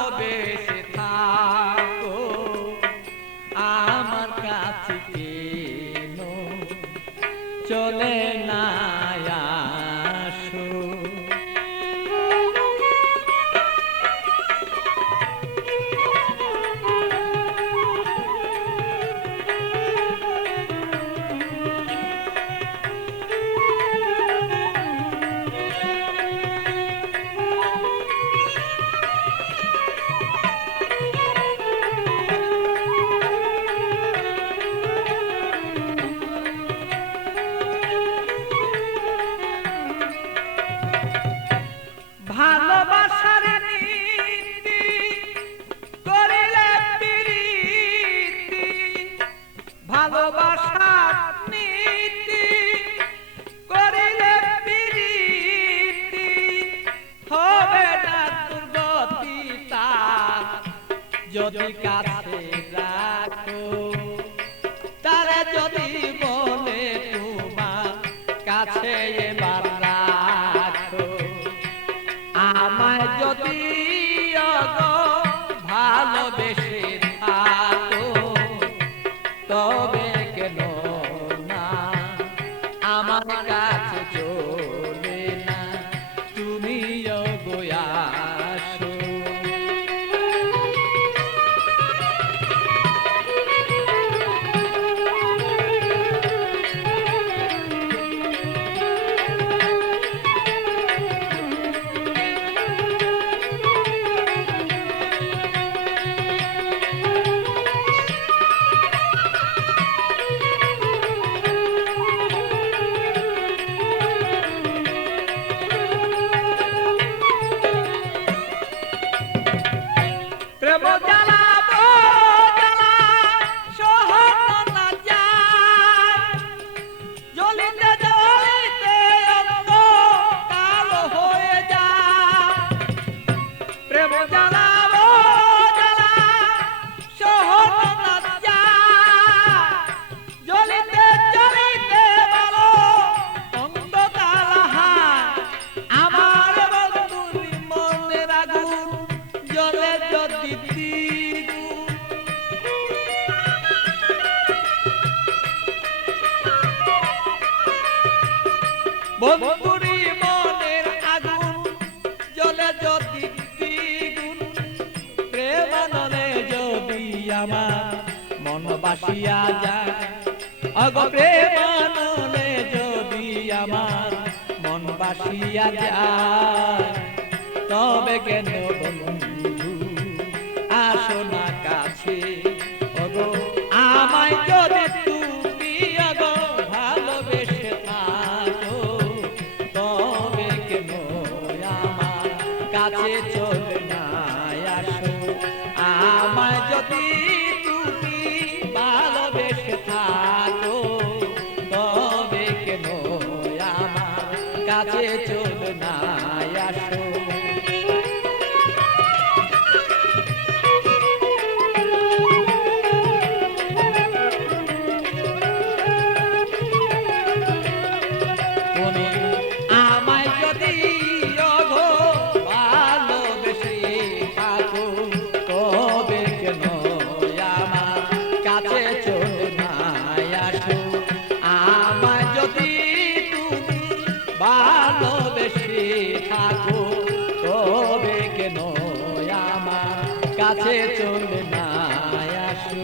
ভালোবেসে থাকো আমার কাছে কেন চলে না আসো। ভালোবাসার নীতি করিলে প্রীতি, ভালোবাসার নীতি করিলে প্রীতি হবে না দুর্গতি তার যদি কাছে রাখো, তারে যদি বলে তোমার কাছে এবার রাখো। আমায় যদি ভালোবেসে থাকো তবে কেন না আমার কাছে চলে না তুমি আসো। প্রেম জ্বালা জ্বালা সহন না যায়, জ্বলিতে জ্বলিতে অঙ্গ কালো হয়ে যায়। প্রেম জ্বালা জ্বালা সহন না যায়, জ্বলিতে জ্বলিতে বলো অঙ্গ কালো হয়। আমার বন্ধুর মনের আগুন জ্বলে যদি বন্ধুরি মনের আগুন জ্বলে যদি দ্বিগুণ, প্রেমানলে যদি আমার মন বাসিয়া যায়, অগ প্রেমানলে যদি আমার মন বাসিয়া যায় তবে কেন বন্ধু আসো না কাছে। ওগো আমায় যদি তুমি ওগো ভালোবেসে থাকো তবে কেন আমার কাছে চলে না আসো। আমায় যদি তুমি ভালোবেসে থাকো তবে কেন আমার কাছে চলে না আসো। আমায় যদি ভালোবেসে থাকো তবে কেন আমার কাছে চলে না আসো। আমায় যদি তুমি ভালোবেসে থাকো তবে কেন আমার কাছে চলে না আসো।